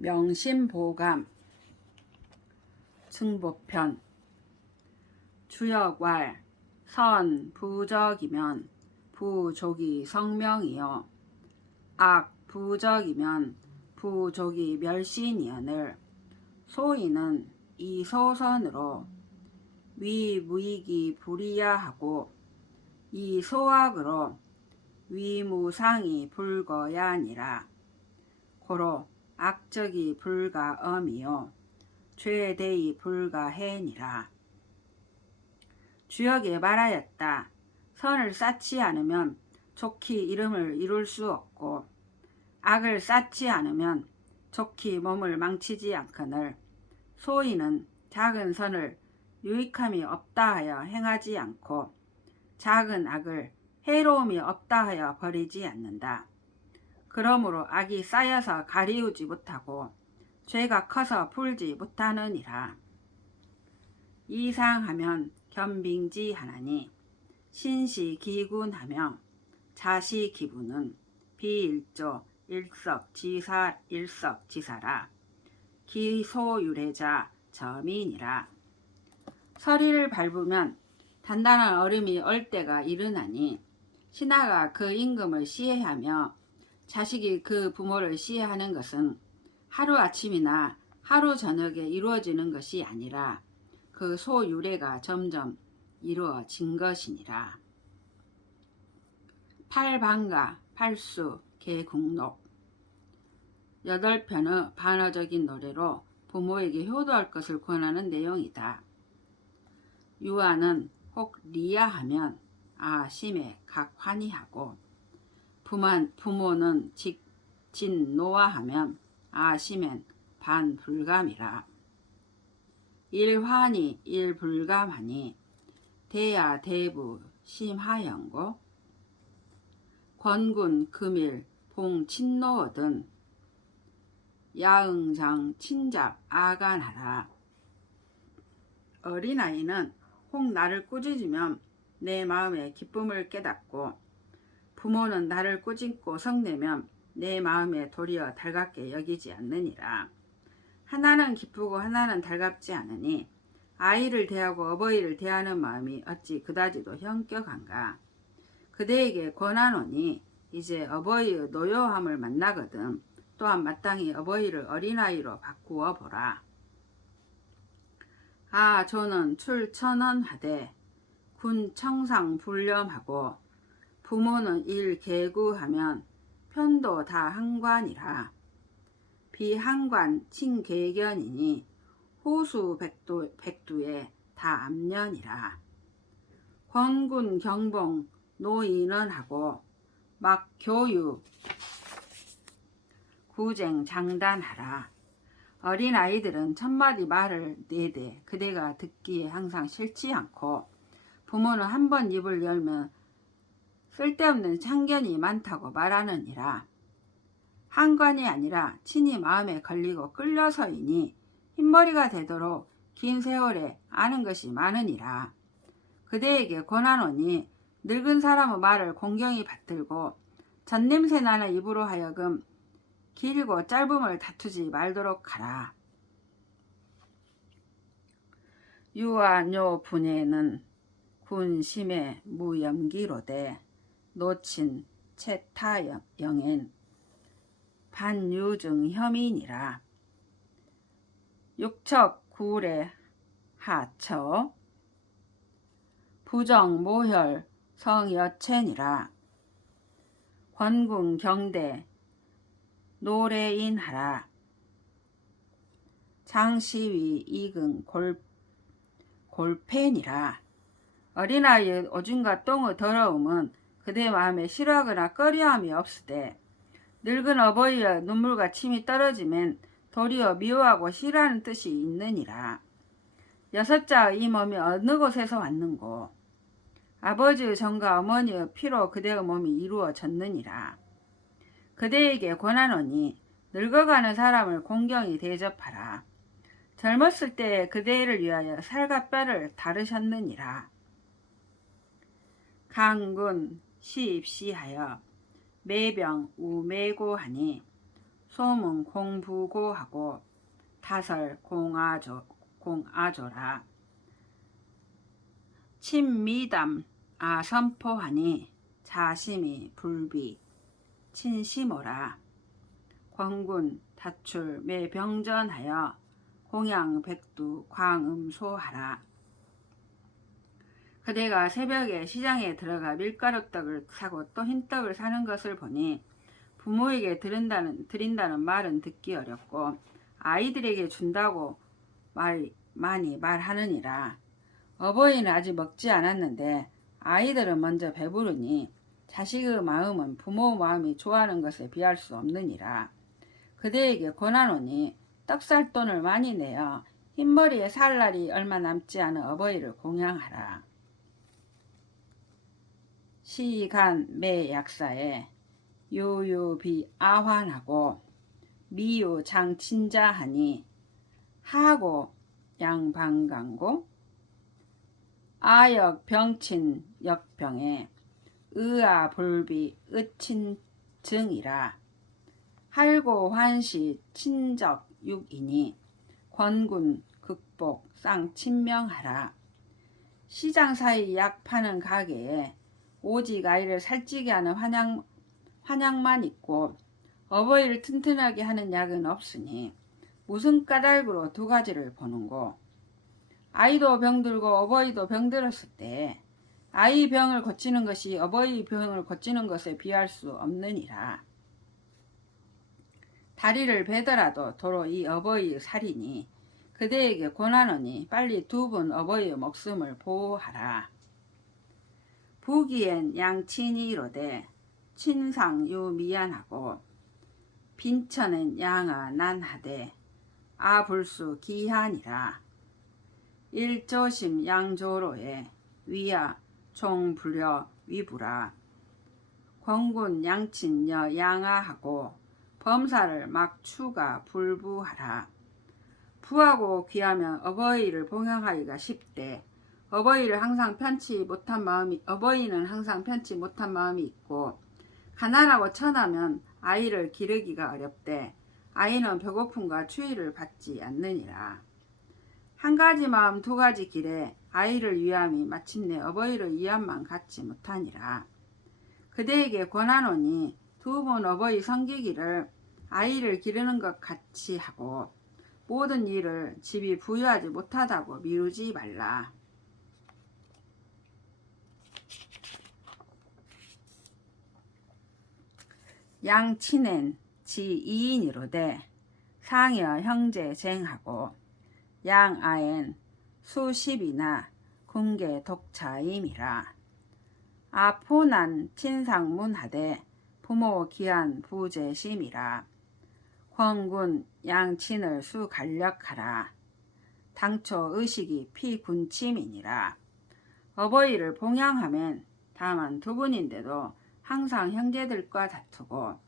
명심보감 승보편 주역왈 선 부적이면 부족이 성명이요 악 부적이면 부족이 멸신이여늘 소인은 이 소선으로 위무익이 불이야하고 이 소악으로 위무상이 불거야니라. 고로 악적이 불가엄이요 죄대이 불가해니라. 주역에 말하였다. 선을 쌓지 않으면 좋게 이름을 이룰 수 없고 악을 쌓지 않으면 좋게 몸을 망치지 않거늘 소인은 작은 선을 유익함이 없다 하여 행하지 않고 작은 악을 해로움이 없다 하여 버리지 않는다. 그러므로 악이 쌓여서 가리우지 못하고 죄가 커서 풀지 못하느니라. 이상하면 겸빙지하나니 신시기군하며 자시기분은 비일조 일석지사라. 기소유래자 점이니라. 서리를 밟으면 단단한 얼음이 얼 때가 이르나니 신하가 그 임금을 시해하며 자식이 그 부모를 시해하는 것은 하루아침이나 하루 저녁에 이루어지는 것이 아니라 그 소유래가 점점 이루어진 것이니라. 팔방가, 팔수, 개국록 8편의 반어적인 노래로 부모에게 효도할 것을 권하는 내용이다. 유아는 혹 리야하면 심에 각환희하고 부모는 진노아하면 심엔 반불감이라. 일환이 일불감하니 대야대부 심하연고 권군 금일 봉친노어든 야응장 친잡 아간하라. 어린아이는 혹 나를 꾸짖으면 내 마음에 기쁨을 깨닫고 부모는 나를 꾸짖고 성내면 내 마음에 도리어 달갑게 여기지 않느니라. 하나는 기쁘고 하나는 달갑지 않으니 아이를 대하고 어버이를 대하는 마음이 어찌 그다지도 형격한가. 그대에게 권하노니 이제 어버이의 노여함을 만나거든 또한 마땅히 어버이를 어린아이로 바꾸어 보라. 조는 출천언하되 군 청상 불렴하고 부모는 일개구하면 편도 다 한관이라. 비한관 친개견이니 호수 백두에 다 암년이라. 권군 경봉 노인언하고 막 교유 구쟁 장단하라. 어린아이들은 천마디 말을 내되 그대가 듣기에 항상 싫지 않고 부모는 한 번 입을 열면 쓸데없는 참견이 많다고 말하느니라. 한관이 아니라 친히 마음에 걸리고 끌려서이니 흰머리가 되도록 긴 세월에 아는 것이 많으니라. 그대에게 권하노니 늙은 사람의 말을 공경히 받들고 젖냄새 나는 입으로 하여금 길고 짧음을 다투지 말도록 하라. 유아뇨 분해는 군심의 무염기로되 노친 채타영엔 반유증 혐이니라. 육척 구례 하처 부정 모혈 성여첸이라. 권궁 경대 노래인하라. 장시위 이근 골팬이라. 어린아이의 오줌과 똥의 더러움은 그대 마음에 싫어하거나 꺼려함이 없으되 늙은 어버이의 눈물과 침이 떨어지면 도리어 미워하고 싫어하는 뜻이 있느니라. 6자의 이 몸이 어느 곳에서 왔는고 아버지의 정과 어머니의 피로 그대의 몸이 이루어졌느니라. 그대에게 권하노니 늙어가는 사람을 공경히 대접하라. 젊었을 때에 그대를 위하여 살과 뼈를 다르셨느니라. 강군 시입시하여 매병 우매고하니 소문 공부고하고 타설 공아조라. 친미담 선포하니 자심이 불비 친심오라. 권군 다출 매병전하여 공양백두 광음소하라. 그대가 새벽에 시장에 들어가 밀가루떡을 사고 또 흰떡을 사는 것을 보니 부모에게 드린다는 말은 듣기 어렵고 아이들에게 준다고 많이 말하느니라. 어버이는 아직 먹지 않았는데 아이들은 먼저 배부르니 자식의 마음은 부모 마음이 좋아하는 것에 비할 수 없느니라. 그대에게 권하노니 떡살 돈을 많이 내어 흰머리에 살 날이 얼마 남지 않은 어버이를 공양하라. 시간 매 약사에 요요비 아환하고 미요 장친자하니 하고 양방강고 아역 병친 역병에 의아 불비 의친증이라. 할고 환시 친적 육이니 권군 극복 쌍친명하라. 시장 사이 약 파는 가게에 오직 아이를 살찌게 하는 환약만 있고 어버이를 튼튼하게 하는 약은 없으니 무슨 까닭으로 두 가지를 보는고. 아이도 병들고 어버이도 병들었을 때 아이 병을 고치는 것이 어버이 병을 고치는 것에 비할 수 없느니라. 다리를 베더라도 도로 이 어버이의 살이니 그대에게 권하노니 빨리 두 분 어버이의 목숨을 보호하라. 부기엔 양친이 이로되 친상유 미안하고 빈천엔 양아 난하되 아불수 기하니라. 일조심 양조로에 위야 종불여 위부라. 권군 양친여 양아하고 범사를 막 추가 불부하라. 부하고 귀하면 어버이를 봉양하기가 쉽되 어버이는 항상 편치 못한 마음이 있고 가난하고 천하면 아이를 기르기가 어렵되 아이는 배고픔과 추위를 받지 않느니라. 한 가지 마음 두 가지 길에 아이를 위함이 마침내 어버이를 위함만 갖지 못하니라. 그대에게 권하노니 두 분 어버이 섬기기를 아이를 기르는 것 같이 하고 모든 일을 집이 부유하지 못하다고 미루지 말라. 양친엔 지 2인이로되 상여 형제 쟁하고 양아엔 수십이나 군계 독차임이라. 아포난 친상문하되 부모 기한 부재심이라. 권군 양친을 수간력하라. 당초 의식이 피군침이니라. 어버이를 봉양하면 다만 두 분인데도 항상 형제들과 다투고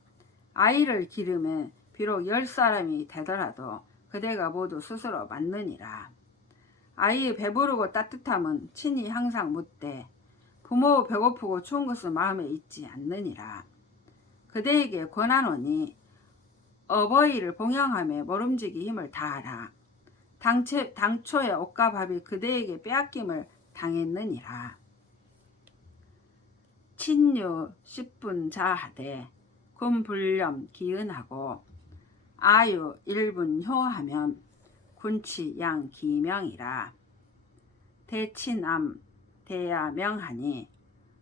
아이를 기르면 비록 10사람이 되더라도 그대가 모두 스스로 맞느니라. 아이의 배부르고 따뜻함은 친히 항상 묻되 부모 배고프고 추운 것은 마음에 있지 않느니라. 그대에게 권하노니 어버이를 봉양하며 모름지기 힘을 다하라. 당초에 옷과 밥이 그대에게 빼앗김을 당했느니라. 친유 10분 자하되 군불념 기은하고 아유 1분 효하면 군치 양 기명이라. 대친암 대야 명하니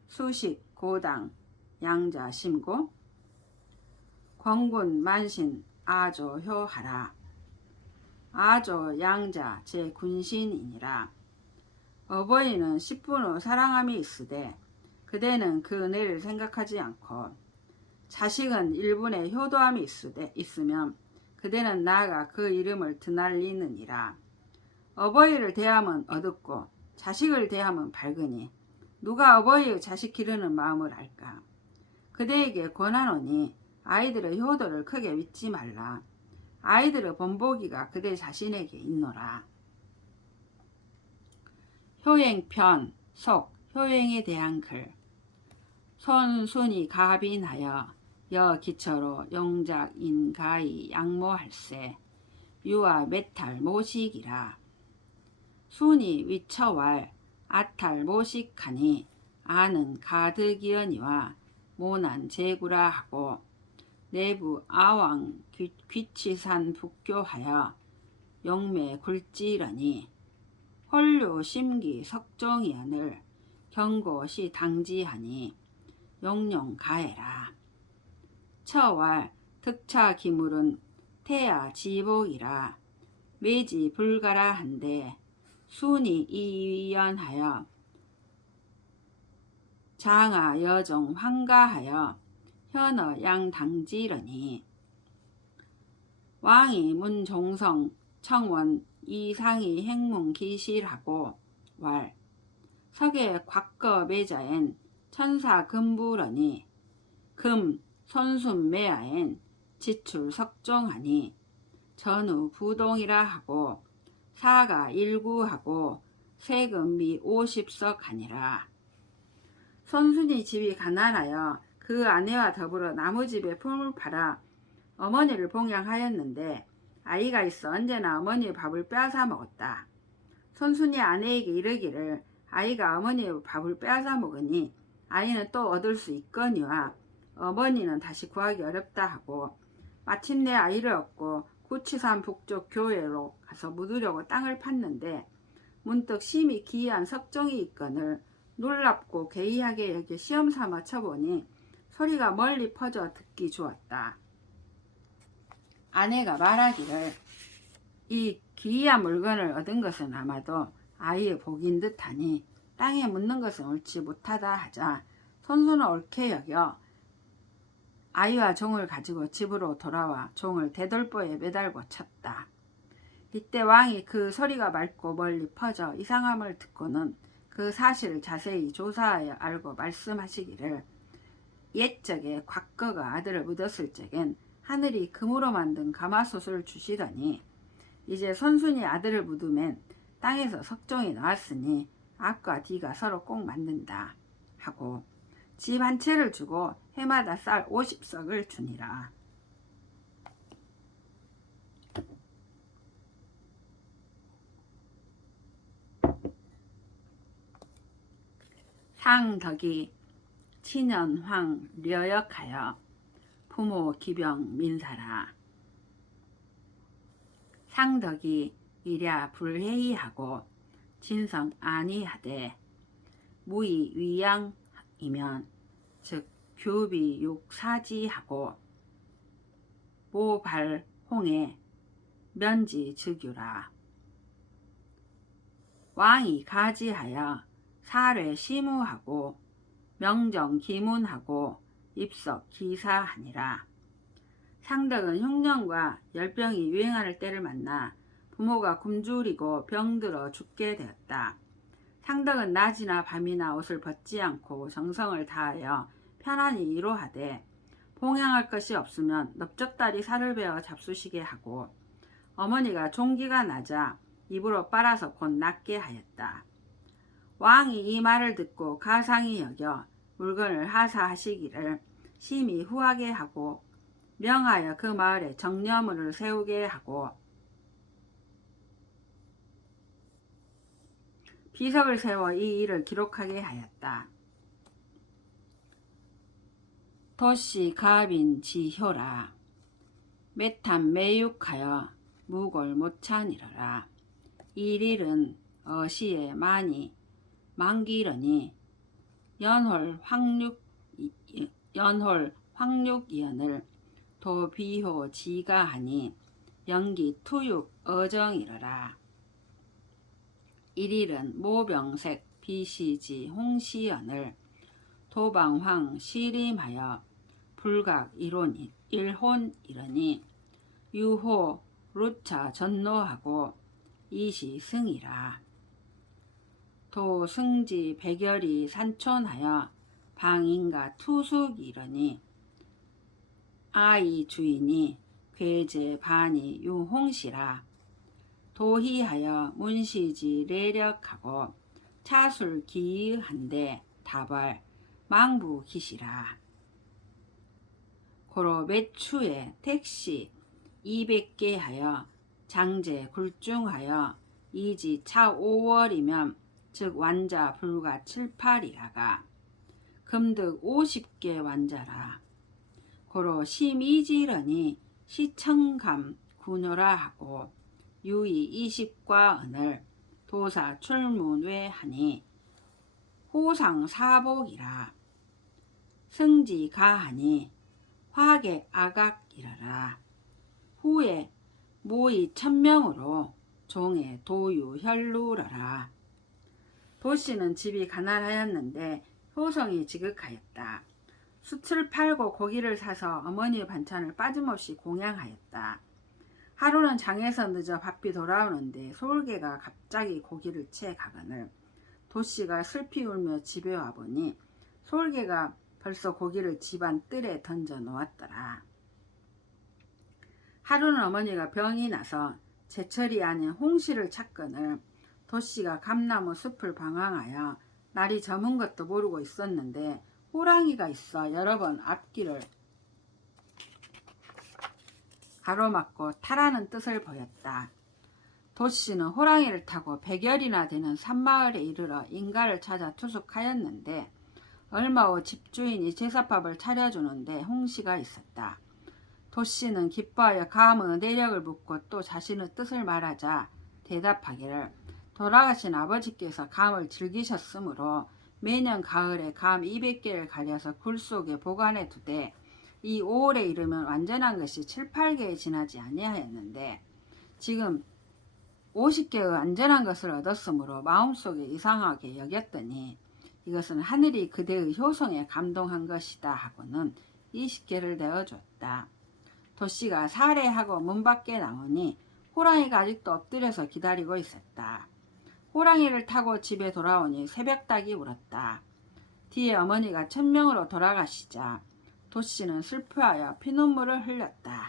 수식 고당 양자 심고 권군 만신 아조 효하라. 아조 양자 제 군신이니라. 어버이는 10분 후 사랑함이 있으되 그대는 그 은혜를 생각하지 않고 자식은 1분의 효도함이 있으면 그대는 나아가 그 이름을 드날리느니라. 어버이를 대하면 어둡고 자식을 대하면 밝으니 누가 어버이의 자식 기르는 마음을 알까. 그대에게 권하노니 아이들의 효도를 크게 믿지 말라. 아이들의 본보기가 그대 자신에게 있노라. 효행편 속 효행에 대한 글. 손순이 가빈하여 여 기처로 용작 인가이 양모할세 유아 메탈 모식이라. 순이 위처왈 아탈 모식하니 아는 가득이언이와 모난 제구라 하고 내부 아왕 귀치산 북교하여 용매 굴지러니 헐료 심기 석종이언을 경고시 당지하니 용용 가해라. 처왈 득차 기물은 태아 지복이라 매지 불가라 한데 순이 이위연하여 장하 여종 황가하여 현어 양당지러니 왕이 문종성 청원 이상이 행문 기실하고 왈 석의 곽거 매자엔 천사 금부러니 금 손순 매하엔 지출 석종하니 전후 부동이라 하고 사가 일구하고 세금비 50석 하니라. 손순이 집이 가난하여 그 아내와 더불어 나무집에 품을 팔아 어머니를 봉양하였는데 아이가 있어 언제나 어머니의 밥을 빼앗아 먹었다. 손순이 아내에게 이르기를 아이가 어머니의 밥을 빼앗아 먹으니 아이는 또 얻을 수 있거니와 어머니는 다시 구하기 어렵다 하고 마침내 아이를 얻고 구치산 북쪽 교회로 가서 묻으려고 땅을 팠는데 문득 심히 기이한 석종이 있거늘 놀랍고 괴이하게 여겨 시험삼아 쳐보니 소리가 멀리 퍼져 듣기 주었다. 아내가 말하기를 이 귀한 물건을 얻은 것은 아마도 아이의 복인 듯하니 땅에 묻는 것은 옳지 못하다 하자 손수는 옳게 여겨 아이와 종을 가지고 집으로 돌아와 종을 대돌보에 매달고 쳤다. 이때 왕이 그 소리가 맑고 멀리 퍼져 이상함을 듣고는 그 사실을 자세히 조사하여 알고 말씀하시기를 옛적에 곽거가 아들을 묻었을 적엔 하늘이 금으로 만든 가마솥을 주시더니 이제 손순이 아들을 묻으면 땅에서 석종이 나왔으니 앞과 뒤가 서로 꼭 맞는다 하고 집 한 채를 주고 해마다 쌀 50석을 주니라. 상덕이 친연황 려역하여 부모 기병 민사라. 상덕이 이랴 불회의하고 진성 아니하되 무의 위양이면 즉 교비 욕사지하고 모발홍에 면지 즉유라. 왕이 가지하여 사례 시무하고 명정 기문하고 입석 기사하니라. 상덕은 흉년과 열병이 유행할 때를 만나 부모가 굶주리고 병들어 죽게 되었다. 상덕은 낮이나 밤이나 옷을 벗지 않고 정성을 다하여 편안히 이로하되 봉양할 것이 없으면 넓적다리 살을 베어 잡수시게 하고 어머니가 종기가 나자 입으로 빨아서 곧 낫게 하였다. 왕이 이 말을 듣고 가상히 여겨 물건을 하사하시기를 심히 후하게 하고 명하여 그 마을에 정려문을 세우게 하고 비석을 세워 이 일을 기록하게 하였다. 도시 가빈 지효라. 매탐 매육하여 무골 못찬이러라. 일일은 어시에 많이 만기러니 연홀 황육이언을 도비호 지가하니 연기 투육 어정이러라. 일일은 모병색 비시지 홍시연을 도방황 시림하여 불각 일혼이러니 유호 루차 전노하고 이시승이라. 도승지 백열이 산촌하여 방인가 투숙이러니 아이 주인이 괴제 반이 유홍시라. 도희하여 문시지 레력하고 차술 기이한데 다발 망부기시라. 고로 매추에 택시 200개 하여 장제 굴중하여 이지 차 5월이면 즉 완자 불과 7, 8이라가 금득 50개 완자라. 고로 심이지러니 시청감 구녀라 하고 유의 20과 은을 도사 출문외하니 호상 사복이라. 승지 가하니 화객 아각이라라. 후에 모의 1000명으로 종의 도유 혈루라라. 도씨는 집이 가난하였는데 효성이 지극하였다. 숯을 팔고 고기를 사서 어머니의 반찬을 빠짐없이 공양하였다. 하루는 장에서 늦어 바삐 돌아오는데 솔개가 갑자기 고기를 채 가거늘 도씨가 슬피 울며 집에 와보니 솔개가 벌써 고기를 집안 뜰에 던져 놓았더라. 하루는 어머니가 병이 나서 제철이 아닌 홍시를 찾거늘 도씨가 감나무 숲을 방황하여 날이 저문 것도 모르고 있었는데 호랑이가 있어 여러 번 앞길을 가로막고 타라는 뜻을 보였다. 도씨는 호랑이를 타고 100여리나 되는 산마을에 이르러 인가를 찾아 투숙하였는데 얼마 후 집주인이 제사밥을 차려주는데 홍시가 있었다. 도씨는 기뻐하여 감의 내력을 묻고 또 자신의 뜻을 말하자 대답하기를 돌아가신 아버지께서 감을 즐기셨으므로 매년 가을에 감 200개를 가려서 굴 속에 보관해 두되 이 5월에 이르면 완전한 것이 7, 8개에 지나지 아니하였는데 지금 50개의 안전한 것을 얻었으므로 마음속에 이상하게 여겼더니 이것은 하늘이 그대의 효성에 감동한 것이다 하고는 20개를 내어줬다. 도씨가 살해하고 문 밖에 나오니 호랑이가 아직도 엎드려서 기다리고 있었다. 호랑이를 타고 집에 돌아오니 새벽닭이 울었다. 뒤에 어머니가 천명으로 돌아가시자 도씨는 슬퍼하여 피눈물을 흘렸다.